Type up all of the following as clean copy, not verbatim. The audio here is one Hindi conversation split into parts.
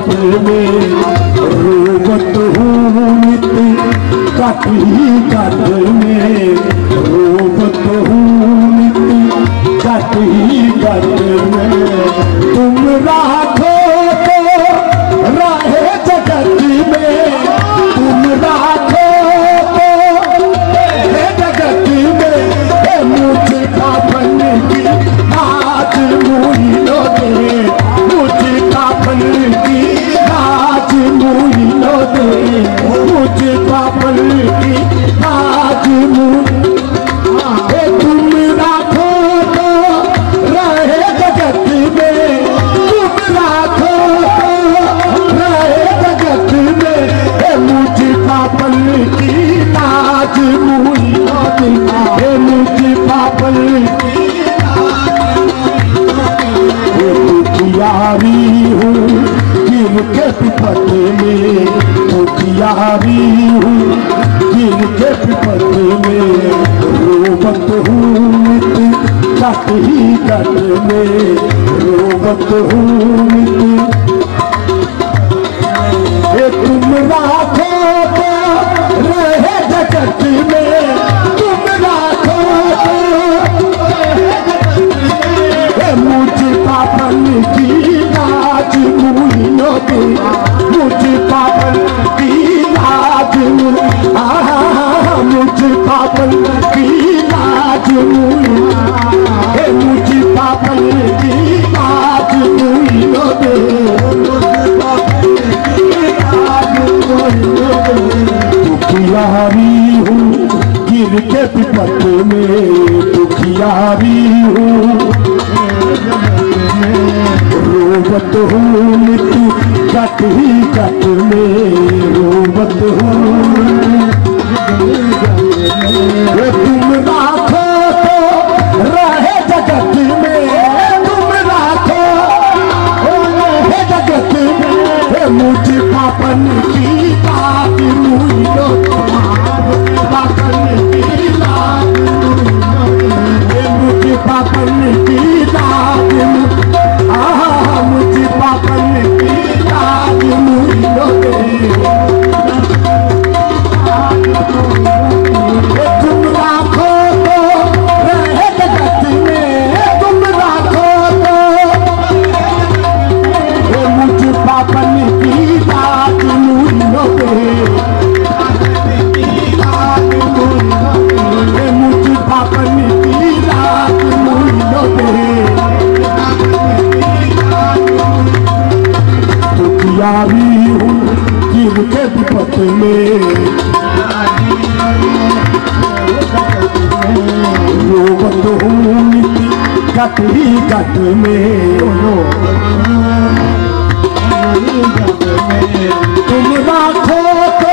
विपत में रोवत हूँ नित कट ही कट में रोवत हूँ नित कट ही कट में तुम राखो तो राहे जगत में तुम राखो तो जगत में मुझे काफन की आज मुइनो दे मुझे काफन की आज मुइनो दे मुझे काफन की आज तुम राखो तो रहे जगत में तुम राखो तो रहे जगत में मुझे काफन की आज मुइनो दे मुझे काफन की दुखियारी हूँ गिर के विपत में दुखियारी हूँ गिर के विपत में रोवत हूँ नित कट ही कट में रोवत हूँ नित तुम राखो तो रहे जगत में तुम राखो तो मुझे पापन की लाज मुइनो दे मुझे पापन की लाज मुझे पापन की लाज मुझे पापन की लाज मुइनो दे दुखियारी हूँ गिर के विपत में दुखियारी हूँ रोवत हूँ नित कट ही कट में रोवत हूँ तुम राखो तो रहे जगत में तुम राखो रहे जगत में मुझे पापन की बात मुइनो पापन की लाज मुझे पापन की लाज मुझे पापन की लाज मुइनो तुम राखो तो रहे जगत में तुम राखो तो मुझे पापन की लाज मुइनो मुझे पापन की लाज मुइनो दुखियारी हूँ गिर के विपत में रोवत हूँ नित कट ही कट में तुम राखो तो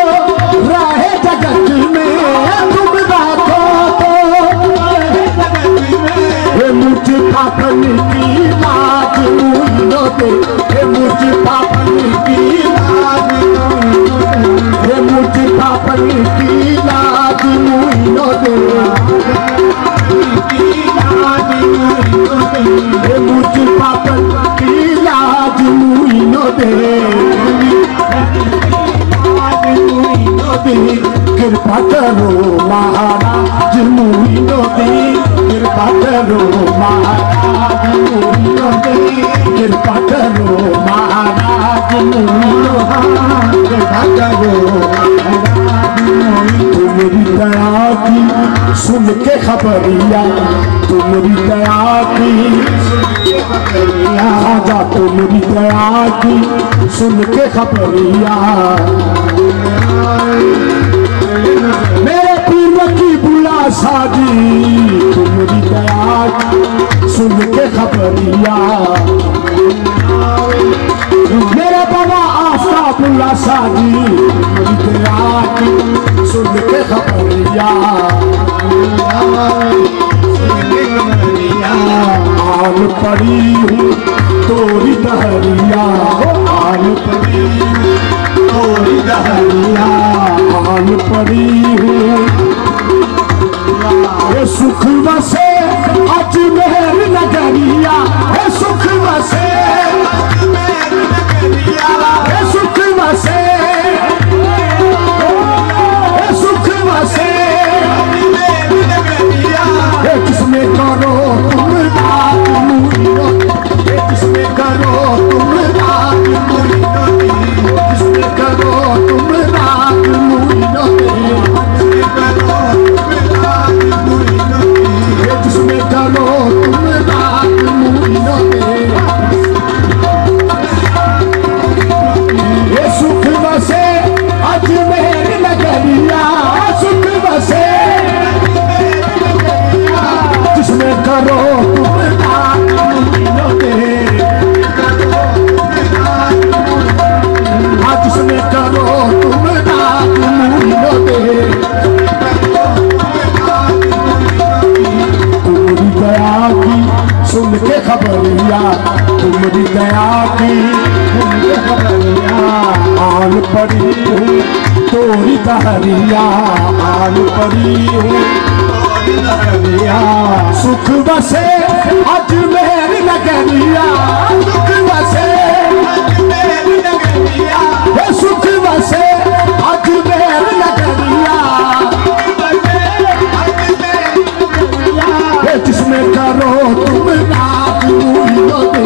रहे जगत में तुम राखो तो मुझे पापन की लाज मुइनो दे मुझे पापन की लाज मुझे पापन की लाज मुइनो दे मुझे पापन की लाज मुइनो दे कृपा करो महाराज मुइनो दे कृपा करो महाराज मुइनो दे कृपा करो महाराज मुइनो कृपा करो तुम्हारी दया की सुन के खबरिया तुम्हारी दया की राजा तुम्हारी दया की सुन के खबरिया मेरे पीर की बुला साजी तुम्हारी दया की सुन के खबरिया मेरे बाबा आस्था बुला साजी तुम्हारी दया की सुन के खबरिया आल पड़ी हूँ तोरी दहरिया आल पड़ी तोरी दहरिया आल पड़ी हूँ सुख बसे अजमेर नगरिया सुख बसे अजमेर नगरिया पड़ी हूँ तोरी तहरिया, आल पड़ी हूँ तोरी तहरिया। सुख बसे अजमेर नगरिया, सुख बसे अजमेर नगरिया, सुख बसे अजमेर नगरिया। जिसमें करो तुम नाज मुइनो दे,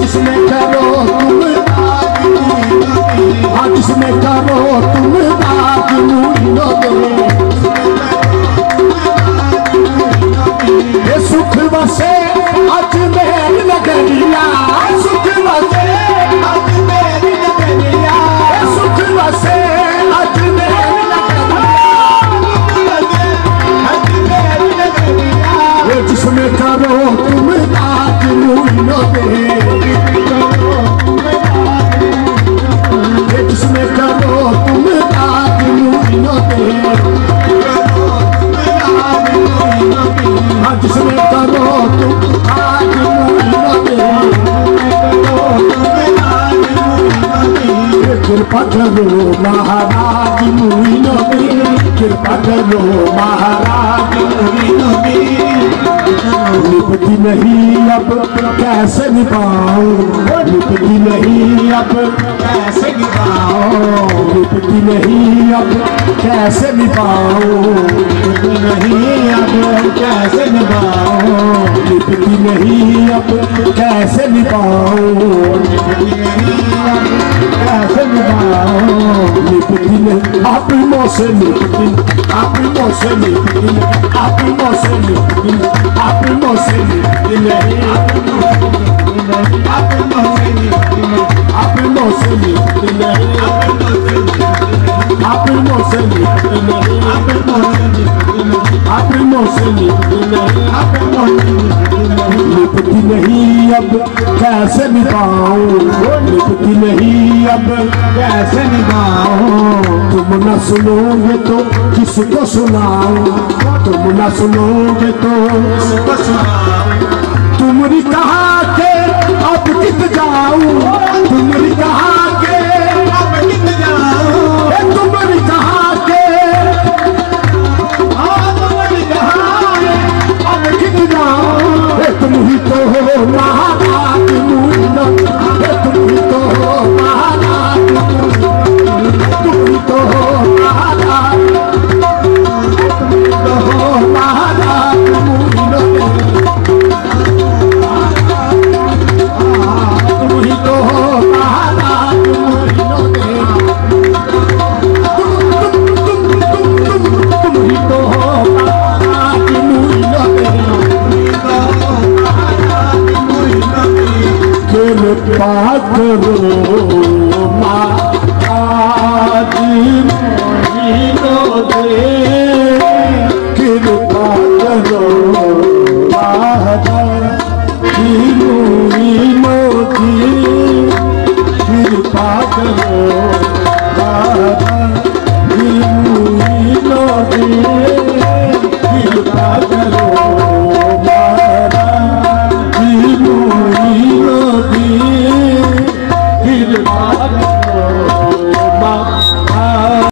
जिसमें करो तुम नाज मुइनो दे, हाँ जिसमें करो तुम नाज मुइनो दे। ये सुख बसे अजमेर नगरिया, सुख बसे अजमेर नगरिया, सुख बसे अजमेर नगरिया। जिसमें करो तुम नाज मुइनो दे, जिसमें करो तुम नाज मुइनो दे, जिसमें करो तुम नाज मुइनो दे। कृपा करो महाराज मुइनो दे, कृपा करो महाराज मुइनो दे। निपटी नहीं अब कैसे निभाऊं, निपटी नहीं अब कैसे निभाऊं, निपटी नहीं अब कैसे निभाऊं, निपटी नहीं अब कैसे निभाऊं, निपटी नहीं अब कैसे निभाऊं, निपटी नहीं अब कैसे निभाऊं, निपटी नहीं अपनों से निपटी, अपनों से निपटी, अपनों से निपटी, अपनों से निपटी नहीं, अपनों से निपटी नहीं, अपनों से निपटी नहीं, अपनों से निपटी नहीं, अपनों से निपटी नहीं, अपनों से निपटी नहीं अब कैसे निभाऊं, निपटी नहीं अब कैसे निभाऊं। तुम न सुनोगे तो किसको सुनाऊं, तुम न सुनोगे तो किसको सुनाऊं। तुमरी कहा के अब कित जाऊं, तुमरी कहा के अब कित जाऊं, तुमरी कहा के तुमरी कहा अब कित जाऊं। तुम ही तो हो महाराज मुइनो, तुम ही तो हो महाराज मुइनो, तुम ही तो हो महाराज, तुम ही तो हो महाराज मुइनो, तुम ही तो हो महाराज मुइनो दे, तुम ही तो हो महाराज मुइनो दे। कृपा करो महाराज मुइनो दे।